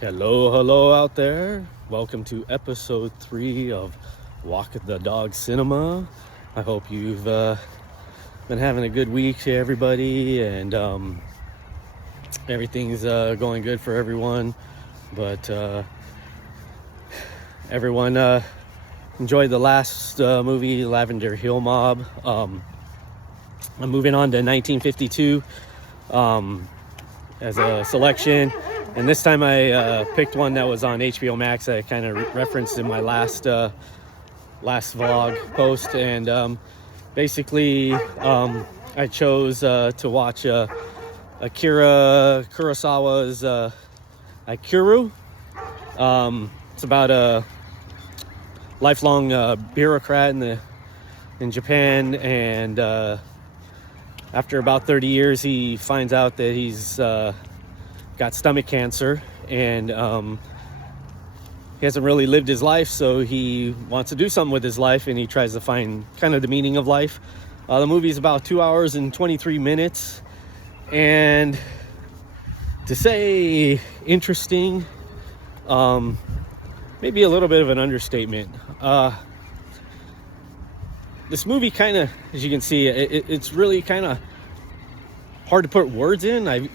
Hello out there. Welcome to episode 3 of Walk the Dog Cinema. I hope you've been having a good week, everybody, and everything's going good for everyone. But everyone enjoyed the last movie, Lavender Hill Mob. I'm moving on to 1952 as a selection. And this time I picked one that was on HBO Max that I kind of referenced in my last vlog post. And basically I chose to watch Akira Kurosawa's Ikiru. It's about a lifelong bureaucrat in Japan, and after about 30 years he finds out that he's got stomach cancer, and he hasn't really lived his life, so he wants to do something with his life, and he tries to find kind of the meaning of life. The movie is about 2 hours and 23 minutes, and to say interesting, maybe a little bit of an understatement. This movie kind of, as you can see, it's really kind of hard to put words in. I've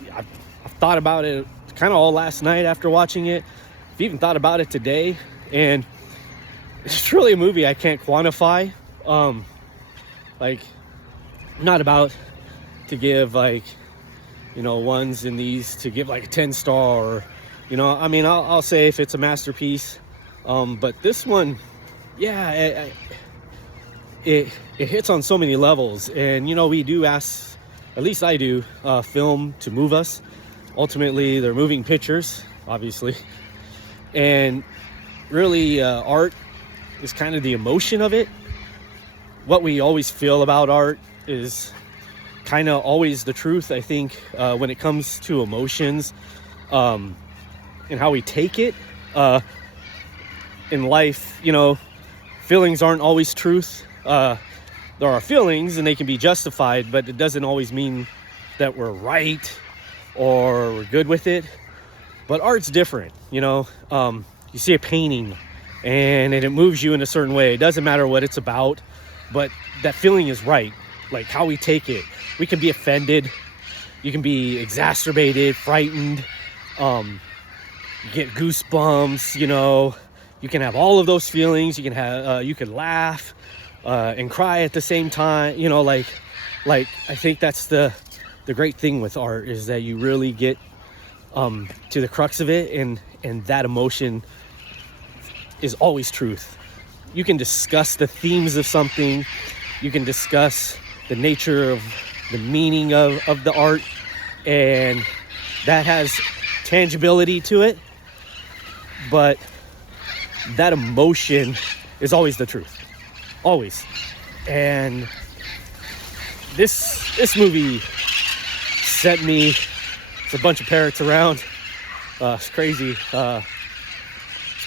thought about it kind of all last night after watching it. I've even thought about it today, and it's really a movie I can't quantify. Like, I'm not about to give ones in these to give like a 10-star, or I mean, I'll say if it's a masterpiece. But this one, yeah, it hits on so many levels, and we do ask, at least I do, film to move us. Ultimately, they're moving pictures, obviously, and really art is kind of the emotion of it. What we always feel about art is kind of always the truth, I think, when it comes to emotions, and how we take it in life. Feelings aren't always truth. There are feelings and they can be justified, but it doesn't always mean that we're right or we're good with it. But art's different. You see a painting and it moves you in a certain way. It doesn't matter what it's about, but that feeling is right. Like how we take it. We can be offended, you can be exacerbated, frightened, you get goosebumps, you can have all of those feelings. You can have you can laugh and cry at the same time. Like I think that's the great thing with art, is that you really get to the crux of it, and that emotion is always truth. You can discuss the themes of something, you can discuss the nature of the meaning of the art, and that has tangibility to it, but that emotion is always the truth, always. And this movie set me. It's a bunch of parrots around. It's crazy.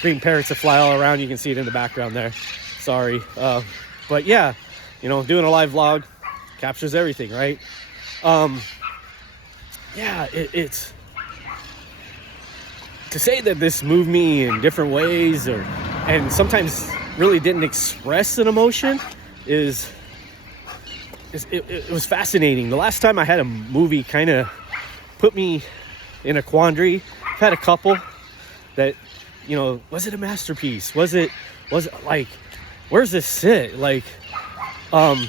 Green parrots that fly all around. You can see it in the background there. Sorry. But yeah, doing a live vlog captures everything, right? It's to say that this moved me in different ways, and sometimes really didn't express an emotion, it was fascinating. The last time I had a movie kind of put me in a quandary, I've had a couple that, was it a masterpiece? Was it like, where's this sit? Like, the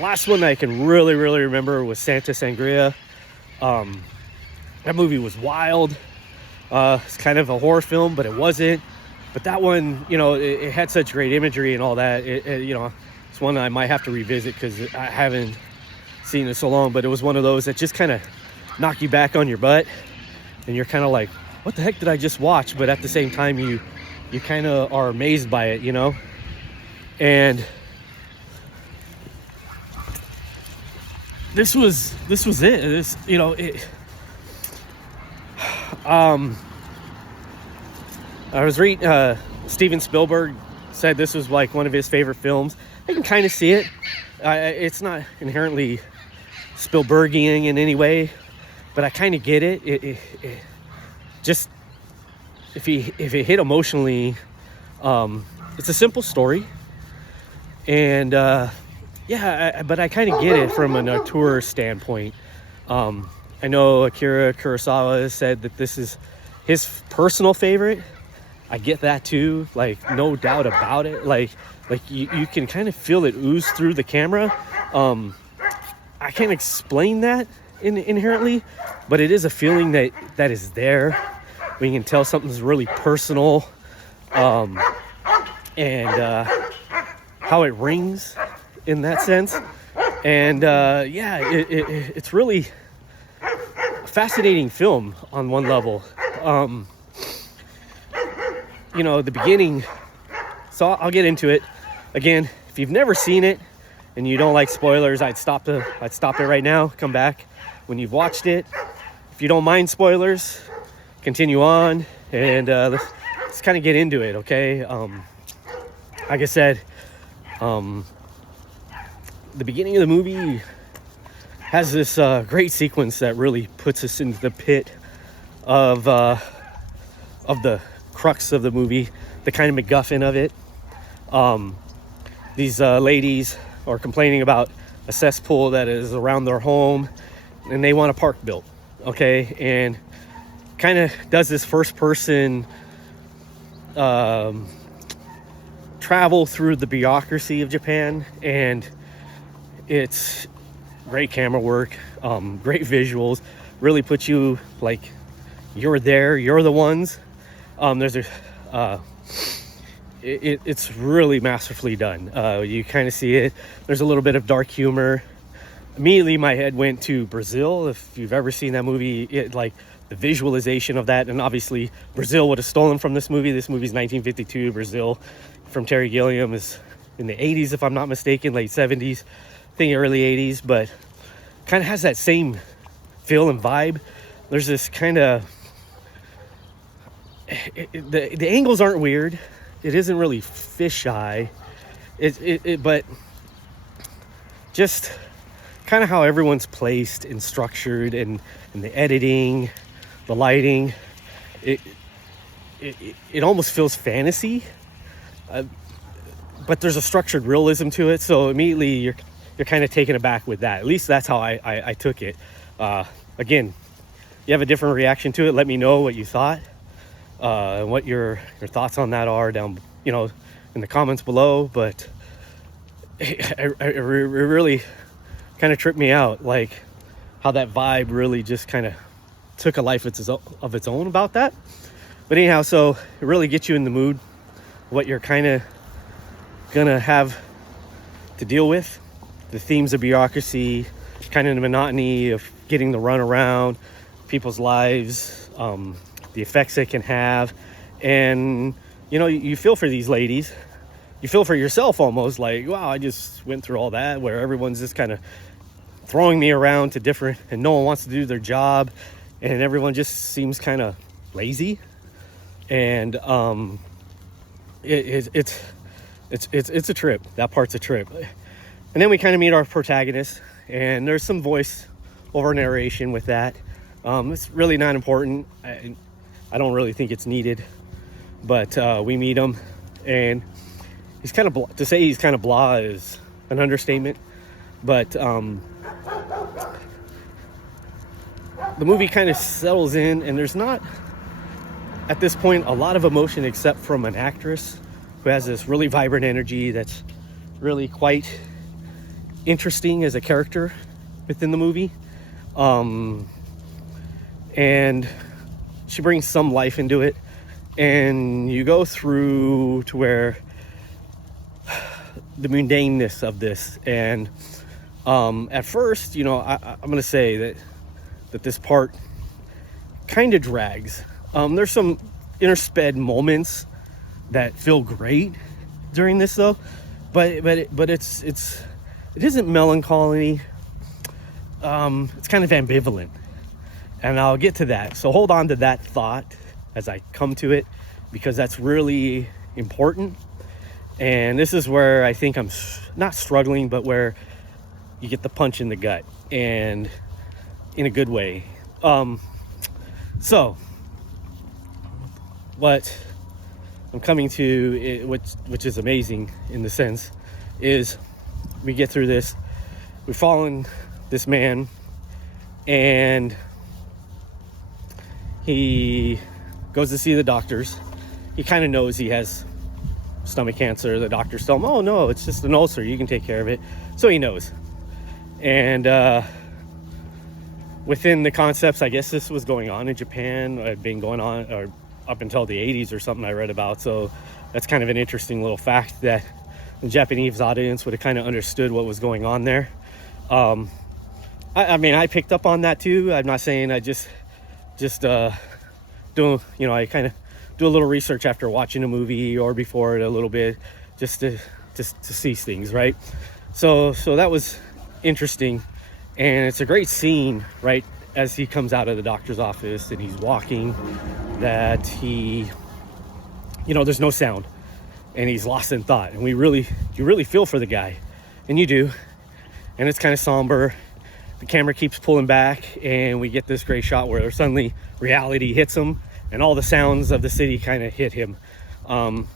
last one that I can really, really remember was Santa Sangria. That movie was wild. It's kind of a horror film, but it wasn't. But that one, it had such great imagery and all that. It's one I might have to revisit because I haven't seen it so long. But it was one of those that just kind of knock you back on your butt, and you're kind of like, what the heck did I just watch? But at the same time, you kind of are amazed by it, And this was it. I was reading, Steven Spielberg said this was like one of his favorite films. I can kind of see it. It's not inherently Spielbergian in any way, but I kind of get it. It just if it hit emotionally, it's a simple story, and but I kind of get it from an auteur standpoint. I know Akira Kurosawa has said that this is his personal favorite. I get that too, like, no doubt about it. Like you can kind of feel it ooze through the camera. I can't explain that inherently, but it is a feeling that is there when you can tell something's really personal, and how it rings in that sense. And it's really a fascinating film on one level. The beginning, so I'll get into it. Again, if you've never seen it and you don't like spoilers, I'd stop it right now, come back when you've watched it. If you don't mind spoilers, continue on, and let's kind of get into it, okay? Like I said, the beginning of the movie has this great sequence that really puts us into the pit of the crux of the movie, the kind of MacGuffin of it. These ladies are complaining about a cesspool that is around their home, and they want a park built, okay? And kind of does this first person travel through the bureaucracy of Japan, and it's great camera work, great visuals, really puts you like you're there, you're the ones. It's really masterfully done. You kind of see it. There's a little bit of dark humor. Immediately my head went to Brazil. If you've ever seen that movie, like the visualization of that, and obviously Brazil would have stolen from this movie. This movie's 1952. Brazil from Terry Gilliam is in the 80s, if I'm not mistaken, late 70s, I think early 80s, but kind of has that same feel and vibe. There's this kind of the angles aren't weird. It isn't really fisheye. But just kind of how everyone's placed and structured, and the editing, the lighting. It almost feels fantasy, but there's a structured realism to it. So immediately you're kind of taken aback with that. At least that's how I took it. Again, you have a different reaction to it. Let me know what you thought. And what your thoughts on that are down, in the comments below. But it really kind of tripped me out, like how that vibe really just kind of took a life of its own about that. But anyhow, so it really gets you in the mood, what you're kind of gonna have to deal with, the themes of bureaucracy, kind of the monotony of getting the run around, people's lives, the effects it can have. And you feel for these ladies, you feel for yourself almost, like, wow, I just went through all that, where everyone's just kind of throwing me around to different, and no one wants to do their job, and everyone just seems kind of lazy. And it's a trip. That part's a trip. And then we kind of meet our protagonist, and there's some voice over narration with that. It's really not important. I don't really think it's needed, but we meet him, and he's kind of to say he's kind of blah is an understatement. But the movie kind of settles in, and there's not, at this point, a lot of emotion except from an actress who has this really vibrant energy that's really quite interesting as a character within the movie. And she brings some life into it, and you go through to where the mundaneness of this, and at first, I'm gonna say that this part kind of drags. There's some intersped moments that feel great during this, though, but it isn't melancholy. It's kind of ambivalent, and I'll get to that. So hold on to that thought as I come to it, because that's really important. And this is where I think I'm not struggling, but where you get the punch in the gut, and in a good way. So what I'm coming to, which is amazing in the sense, is we get through this. We're following this man, and he goes to see the doctors. He kind of knows he has stomach cancer. The doctors tell him, oh no, it's just an ulcer, you can take care of it. So he knows. And within the concepts, I guess this was going on in Japan. It had been going on or up until the 80s or something I read about. So that's kind of an interesting little fact, that the Japanese audience would have kind of understood what was going on there. I mean, I picked up on that too. I'm not saying I just do, I kind of do a little research after watching a movie or before it a little bit, just to see things, right? So that was interesting. And it's a great scene, right, as he comes out of the doctor's office and he's walking, that he, there's no sound and he's lost in thought. And you really feel for the guy, and you do. And it's kind of somber. The camera keeps pulling back, and we get this great shot where suddenly reality hits him and all the sounds of the city kind of hit him. And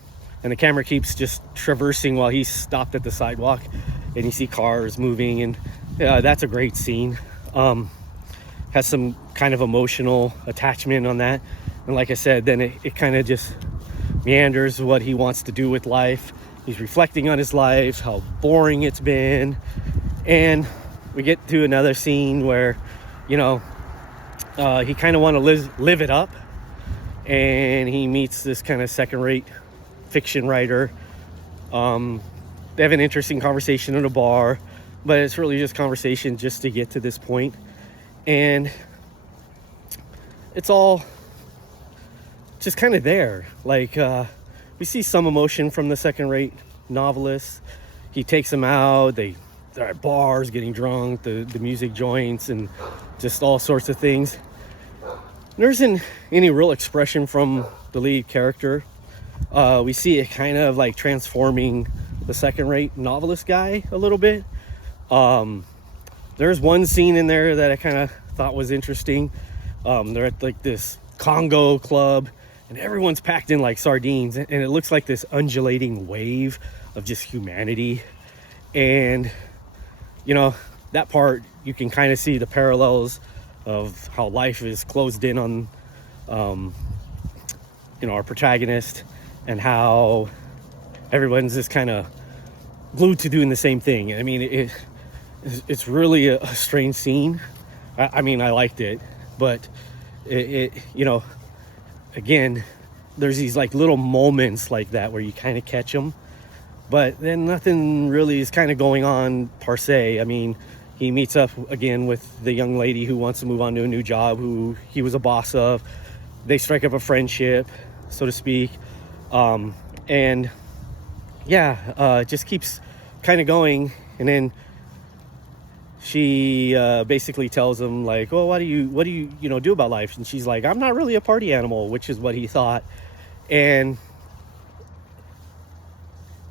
the camera keeps just traversing while he's stopped at the sidewalk, and you see cars moving, and that's a great scene. Has some kind of emotional attachment on that. And like I said, then it kind of just meanders what he wants to do with life. He's reflecting on his life, how boring it's been. And we get to another scene where, he kind of want to live it up. And he meets this kind of second-rate fiction writer. They have an interesting conversation in a bar, but it's really just conversation just to get to this point. And it's all just kind of there. Like, we see some emotion from the second-rate novelist. He takes them out. They're at bars getting drunk, the music joints, and just all sorts of things. There isn't any real expression from the lead character. We see it kind of like transforming the second-rate novelist guy a little bit. There's one scene in there that I kind of thought was interesting. They're at like this Congo club, and everyone's packed in like sardines, and it looks like this undulating wave of just humanity. And that part, you can kind of see the parallels of how life is closed in on our protagonist, and how everyone's just kind of glued to doing the same thing. I mean, it's really a strange scene. I mean, I liked it, but again, there's these like little moments like that where you kind of catch them, but then nothing really is kind of going on per se. I mean, he meets up again with the young lady who wants to move on to a new job, who he was a boss of. They strike up a friendship, so to speak. It just keeps kind of going. And then she basically tells him like, well, what do you do about life? And she's like, I'm not really a party animal, which is what he thought. And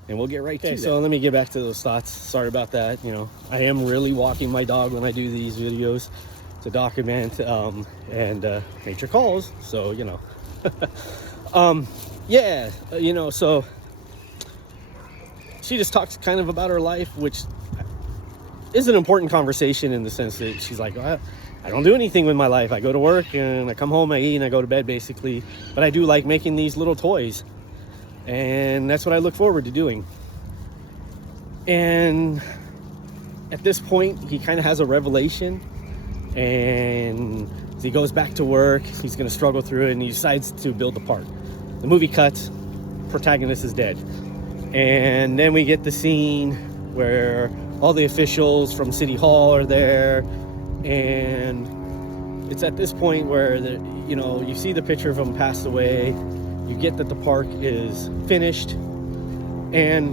we'll get right to that. So let me get back to those thoughts. Sorry about that. I am really walking my dog when I do these videos to document and nature calls. So, so she just talks kind of about her life, which is an important conversation in the sense that she's like, I don't do anything with my life. I go to work and I come home, I eat, and I go to bed basically. But I do like making these little toys. And that's what I look forward to doing. And at this point, he kind of has a revelation. And as he goes back to work, he's going to struggle through it, and he decides to build the park. The movie cuts, protagonist is dead. And then we get the scene where all the officials from City Hall are there. And it's at this point where, you see the picture of him passed away. You get that the park is finished, and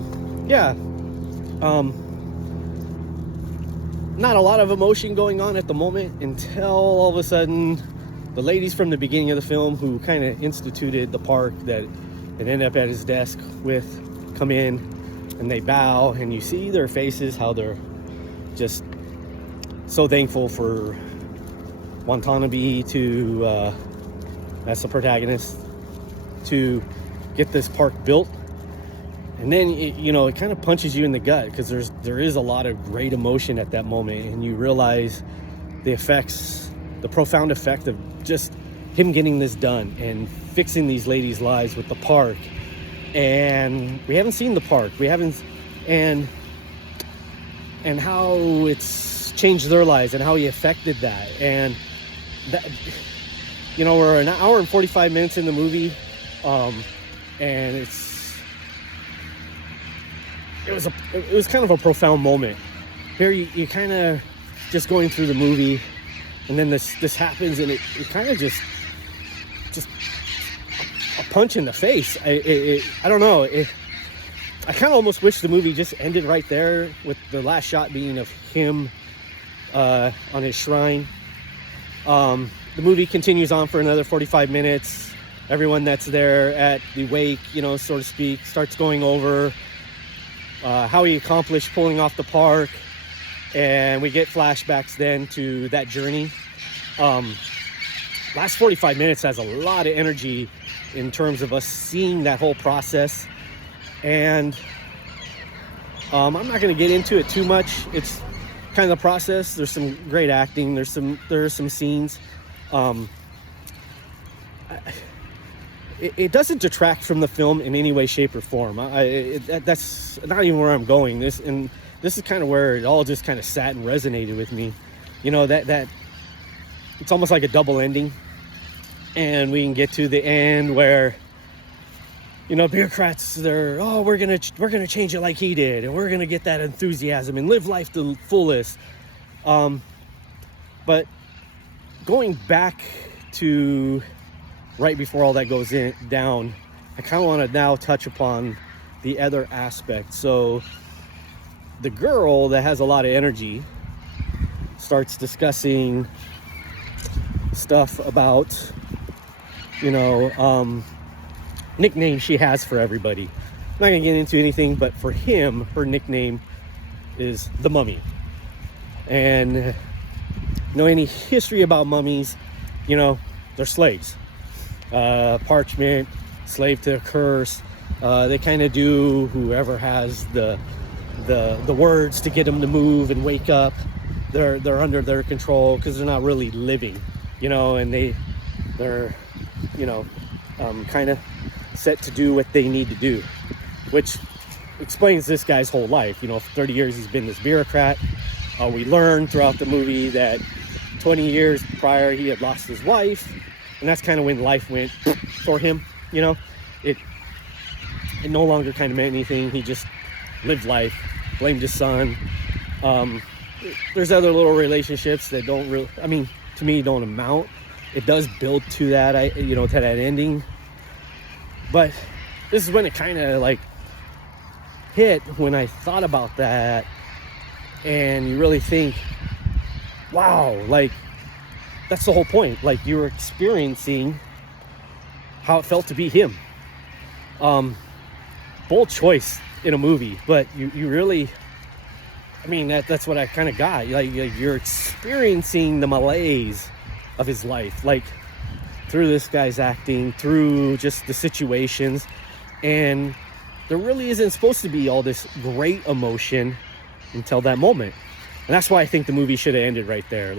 not a lot of emotion going on at the moment until all of a sudden the ladies from the beginning of the film who kind of instituted the park that it ended up at his desk with come in, and they bow, and you see their faces, how they're just so thankful for Watanabe that's the protagonist, to get this park built. And then, it kind of punches you in the gut, because there is a lot of great emotion at that moment. And you realize the profound effect of just him getting this done and fixing these ladies' lives with the park. And we haven't seen the park. And how it's changed their lives and how he affected that. And that, we're an hour and 45 minutes in the movie. And it was kind of a profound moment. Here you kind of just going through the movie, and then this happens, and it kind of just a punch in the face. I don't know. I kind of almost wish the movie just ended right there, with the last shot being of him on his shrine. The movie continues on for another 45 minutes. Everyone that's there at the wake, so to speak, starts going over how he accomplished pulling off the park. And we get flashbacks then to that journey. Last 45 minutes has a lot of energy in terms of us seeing that whole process. And I'm not going to get into it too much. It's kind of the process. There's some great acting. There are some scenes. It doesn't detract from the film in any way, shape, or form. That's not even where I'm going. This is kind of where it all just kind of sat and resonated with me. That it's almost like a double ending. And we can get to the end where, bureaucrats, we're gonna change it like he did, and we're gonna get that enthusiasm and live life to the fullest. But going back to right before all that goes down, I kind of want to now touch upon the other aspect. So the girl that has a lot of energy starts discussing stuff about, nicknames she has for everybody. I'm not going to get into anything, but for him, her nickname is the Mummy. And any history about mummies, they're slaves. Parchment, slave to a curse. They kind of do whoever has the words to get them to move and wake up. They're under their control, because they're not really living, and they're kind of set to do what they need to do, which explains this guy's whole life. For 30 years he's been this bureaucrat. We learn throughout the movie that 20 years prior he had lost his wife, and that's kind of when life went for him. It no longer kind of meant anything. He just lived life, blamed his son. There's other little relationships that don't really, to me, don't amount. It does build to that, to that ending. But this is when it kind of hit, when I thought about that, and you really think, wow, that's the whole point. You were experiencing how it felt to be him. Bold choice in a movie, but you really, that's what I kind of got. You're experiencing the malaise of his life, through this guy's acting, through just the situations. And there really isn't supposed to be all this great emotion until that moment. And that's why I think the movie should have ended right there.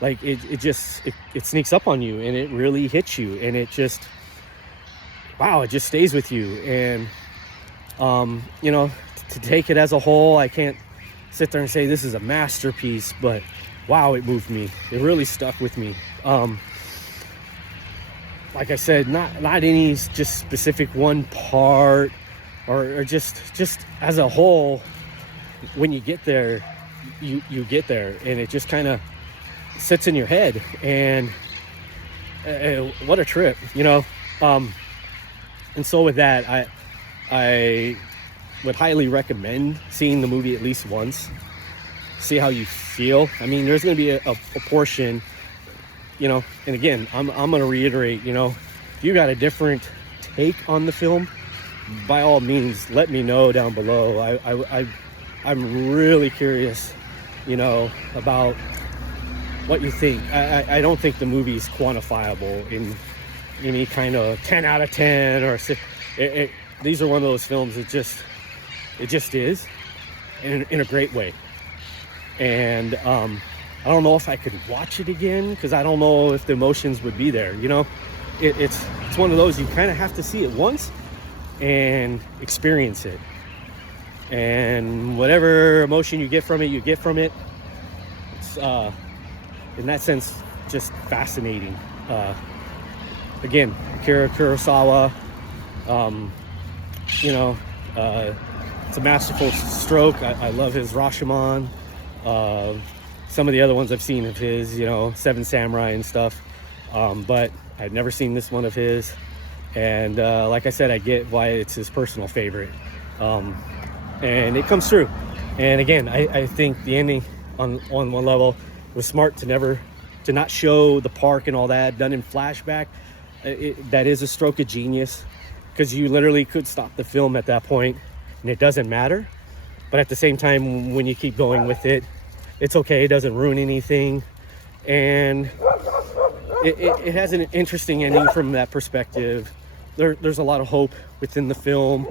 It sneaks up on you, and it really hits you, and it just stays with you. And to take it as a whole, I can't sit there and say this is a masterpiece, but wow, it moved me. It really stuck with me. Like I said, not any just specific one part, or just as a whole. When you get there, you get there, and it just kind of sits in your head. And what a trip, and so with that, I would highly recommend seeing the movie at least once, see how you feel. There's going to be a portion, and again, I'm going to reiterate, if you got a different take on the film, by all means, let me know down below. I'm really curious, about what you think. I don't think the movie is quantifiable any kind of 10 out of 10 or these are one of those films that it just is in a great way. And I don't know if I could watch it again, because I don't know if the emotions would be there. You know, it's one of those, you kind of have to see it once and experience it, and whatever emotion you get from it, It's in that sense just fascinating. Again, Akira Kurosawa, it's a masterful stroke. I love his Rashomon. Some of the other ones I've seen of his, Seven Samurai and stuff. But I've never seen this one of his. And like I said, I get why it's his personal favorite. And it comes through. And again, I think the ending on one level was smart to not show the park and all that done in flashback. That is a stroke of genius, because you literally could stop the film at that point and it doesn't matter. But at the same time, when you keep going with it, it's okay. It doesn't ruin anything. And it has an interesting ending from that perspective. There's a lot of hope within the film.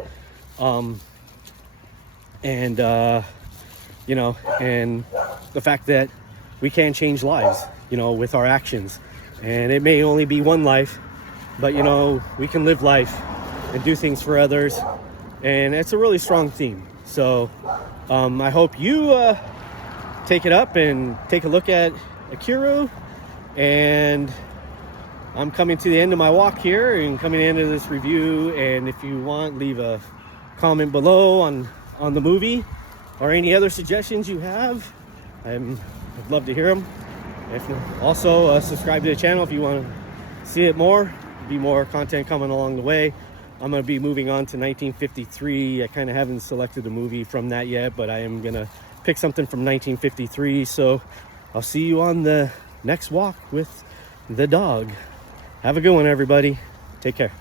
And the fact that we can change lives, with our actions. And it may only be one life, but, we can live life and do things for others. And it's a really strong theme. So I hope you take it up and take a look at Ikiru. And I'm coming to the end of my walk here and coming into this review. And if you want, leave a comment below on the movie or any other suggestions you have. I'd love to hear them. Also, subscribe to the channel if you want to see it more. Be more content coming along the way. I'm going to be moving on to 1953. I kind of haven't selected a movie from that yet, but I am going to pick something from 1953. So I'll see you on the next walk with the dog. Have a good one, everybody. Take care.